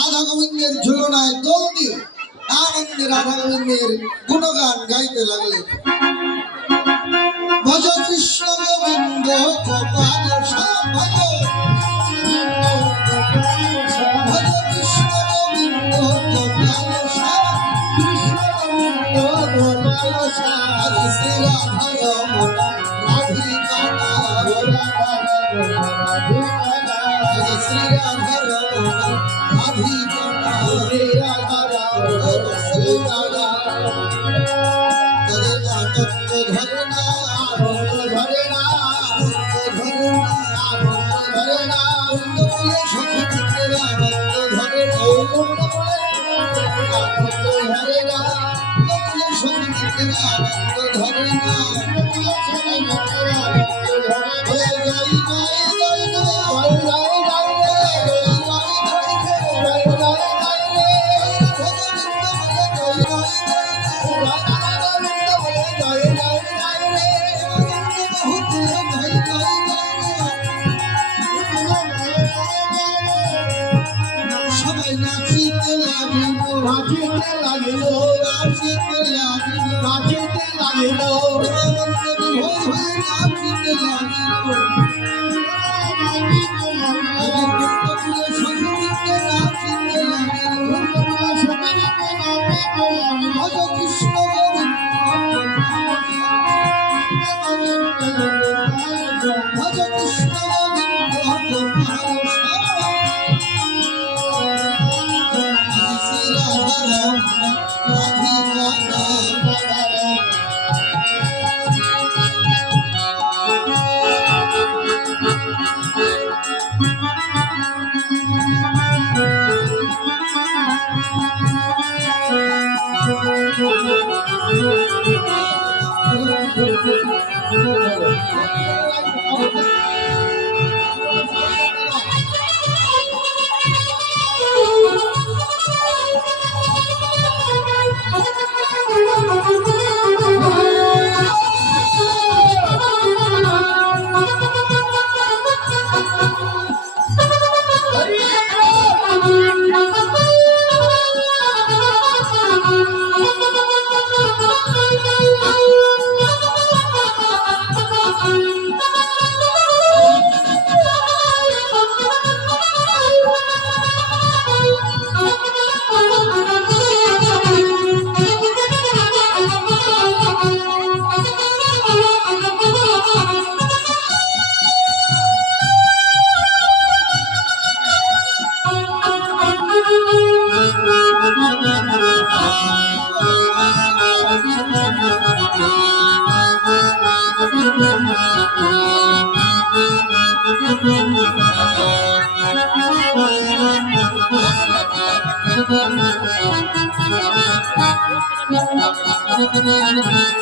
রাধা গোবিন্দের ঝুলনায় দোল দিয়ে আনন্দে রাধা গোবিন্দের গুণগান গাইতে লাগলেন। ভজ কৃষ্ণ গোবিন্দ গোপাল শ্যাম, ভজ কৃষ্ণ গোবিন্দ গোপাল শ্যাম, শ্রী রাধা রমণ রাধিকা, শ্রী রাধা রমণ রাধিকা, তাদের আনন্দ ধরে না, আনন্দ ধরে না, আনন্দ বলে সখী মিত্রের আনন্দ ধরে না, আনন্দ ধরে না, বলে সখী মিত্রের আনন্দ ধরে না। সবাই নাচিতে লাগিল, নাচিতে লাগিল, নাচিতে লাগিল, নাচিতে লাগিল, বিভোর হয়ে নাচিতে লাগিল। ভজ কৃষ্ণ ভজ কৃষ্ণ Thank you.